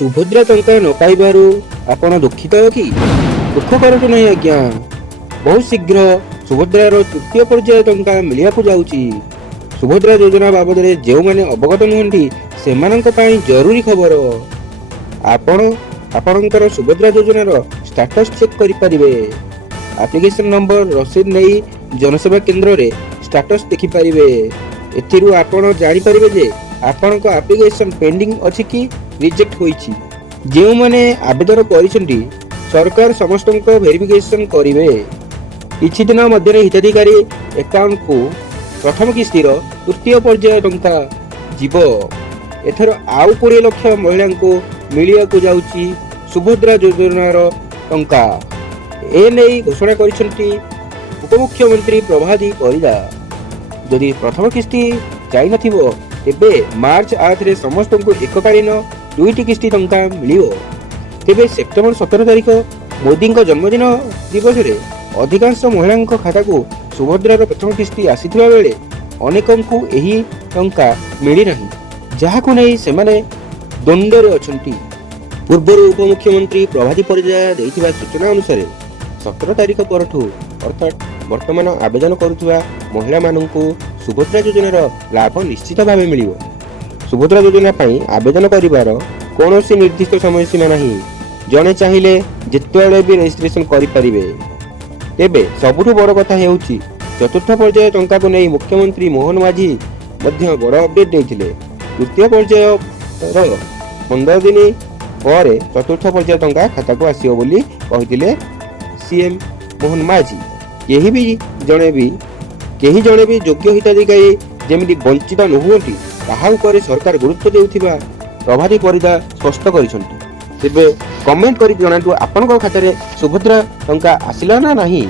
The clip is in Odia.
ସୁଭଦ୍ରା ଟଙ୍କା ନ ପାଇବାରୁ ଆପଣ ଦୁଃଖିତ କି? ଦୁଃଖ କରନ୍ତୁ ନାହିଁ ଆଜ୍ଞା, ବହୁତ ଶୀଘ୍ର ସୁଭଦ୍ରାର ତୃତୀୟ ପର୍ଯ୍ୟାୟ ଟଙ୍କା ମିଳିବାକୁ ଯାଉଛି। ସୁଭଦ୍ରା ଯୋଜନା ବାବଦରେ ଯେଉଁମାନେ ଅବଗତ ନୁହନ୍ତି ସେମାନଙ୍କ ପାଇଁ ଜରୁରୀ ଖବର। ଆପଣ ଆପଣଙ୍କର ସୁଭଦ୍ରା ଯୋଜନାର ଷ୍ଟାଟସ ଚେକ୍ କରିପାରିବେ। ଆପ୍ଲିକେସନ ନମ୍ବର ରସିଦ ନେଇ ଜନସେବା କେନ୍ଦ୍ରରେ ଷ୍ଟାଟସ ଦେଖିପାରିବେ। ଏଥିରୁ ଆପଣ ଜାଣିପାରିବେ ଯେ ଆପଣଙ୍କ ଆପ୍ଲିକେସନ ପେଣ୍ଡିଂ ଅଛି କି ରିଜେକ୍ଟ ହୋଇଛି। ଯେଉଁମାନେ ଆବେଦନ କରିଛନ୍ତି ସରକାର ସମସ୍ତଙ୍କ ଭେରିଫିକେସନ କରିବେ। କିଛି ଦିନ ମଧ୍ୟରେ ହିତାଧିକାରୀ ଆକାଉଣ୍ଟକୁ ପ୍ରଥମ କିସ୍ତିର ତୃତୀୟ ପର୍ଯ୍ୟାୟ ଟଙ୍କା ଯିବ। ଏଥର ଆଉ 20 ଲକ୍ଷ ମହିଳାଙ୍କୁ ମିଳିବାକୁ ଯାଉଛି ସୁଭଦ୍ରା ଯୋଜନାର ଟଙ୍କା। ଏନେଇ ଘୋଷଣା କରିଛନ୍ତି ଉପମୁଖ୍ୟମନ୍ତ୍ରୀ ପ୍ରଭାତୀ ପରିଡା। ଯଦି ପ୍ରଥମ କିସ୍ତି ଯାଇନଥିବ ତେବେ ମାର୍ଚ୍ଚ 8ରେ ସମସ୍ତଙ୍କୁ ଏକକାଳୀନ 2ଟି କିସ୍ତି ଟଙ୍କା ମିଳିବ। ତେବେ ସେପ୍ଟେମ୍ବର 17 ତାରିଖ ମୋଦିଙ୍କ ଜନ୍ମଦିନ ଦିବସରେ ଅଧିକାଂଶ ମହିଳାଙ୍କ ଖାତାକୁ ସୁଭଦ୍ରାର ପ୍ରଥମ କିସ୍ତି ଆସିଥିବା ବେଳେ ଅନେକଙ୍କୁ ଏହି ଟଙ୍କା ମିଳିନାହିଁ, ଯାହାକୁ ନେଇ ସେମାନେ ଦ୍ୱନ୍ଦ୍ୱରେ ଅଛନ୍ତି। ପୂର୍ବରୁ ଉପମୁଖ୍ୟମନ୍ତ୍ରୀ ପ୍ରଭାତୀ ପରିଡା ଦେଇଥିବା ସୂଚନା ଅନୁସାରେ 17 ତାରିଖ ପରଠୁ ଅର୍ଥାତ୍ ବର୍ତ୍ତମାନ ଆବେଦନ କରୁଥିବା ମହିଳାମାନଙ୍କୁ ସୁଭଦ୍ରା ଯୋଜନାର ଲାଭ ନିଶ୍ଚିତ ଭାବେ ମିଳିବ। ସୁଭଦ୍ରା ଯୋଜନା ପାଇଁ ଆବେଦନ କରିବାର କୌଣସି ନିର୍ଦ୍ଦିଷ୍ଟ ସମୟସୀମା ନାହିଁ। ଜଣେ ଚାହିଁଲେ ଯେତେବେଳେ ବି ରେଜିଷ୍ଟ୍ରେସନ କରିପାରିବେ। ତେବେ ସବୁଠୁ ବଡ଼ କଥା ହେଉଛି ଚତୁର୍ଥ ପର୍ଯ୍ୟାୟ ଟଙ୍କାକୁ ନେଇ ମୁଖ୍ୟମନ୍ତ୍ରୀ ମୋହନ ମାଝୀ ମଧ୍ୟ ବଡ଼ ଅପଡେଟ୍ ଦେଇଥିଲେ। ତୃତୀୟ ପର୍ଯ୍ୟାୟର 15 ଦିନ ପରେ ଚତୁର୍ଥ ପର୍ଯ୍ୟାୟ ଟଙ୍କା ଖାତାକୁ ଆସିବ ବୋଲି କହିଥିଲେ ସିଏମ ମୋହନ ମାଝୀ। କେହି ଜଣେ ବି ଯୋଗ୍ୟ ହିତାଧିକାରୀ ଯେମିତି ବଞ୍ଚିତ ନ ହୁଅନ୍ତି ତାହା ଉପରେ ସରକାର ଗୁରୁତ୍ୱ ଦେଉଥିବା ପ୍ରଭାତୀ ପରିଡା ସ୍ପଷ୍ଟ କରିଛନ୍ତି। ତେବେ କମେଣ୍ଟ କରି ଜଣାନ୍ତୁ ଆପଣଙ୍କ ଖାତାରେ ସୁଭଦ୍ରା ଟଙ୍କା ଆସିଲା ନା ନାହିଁ।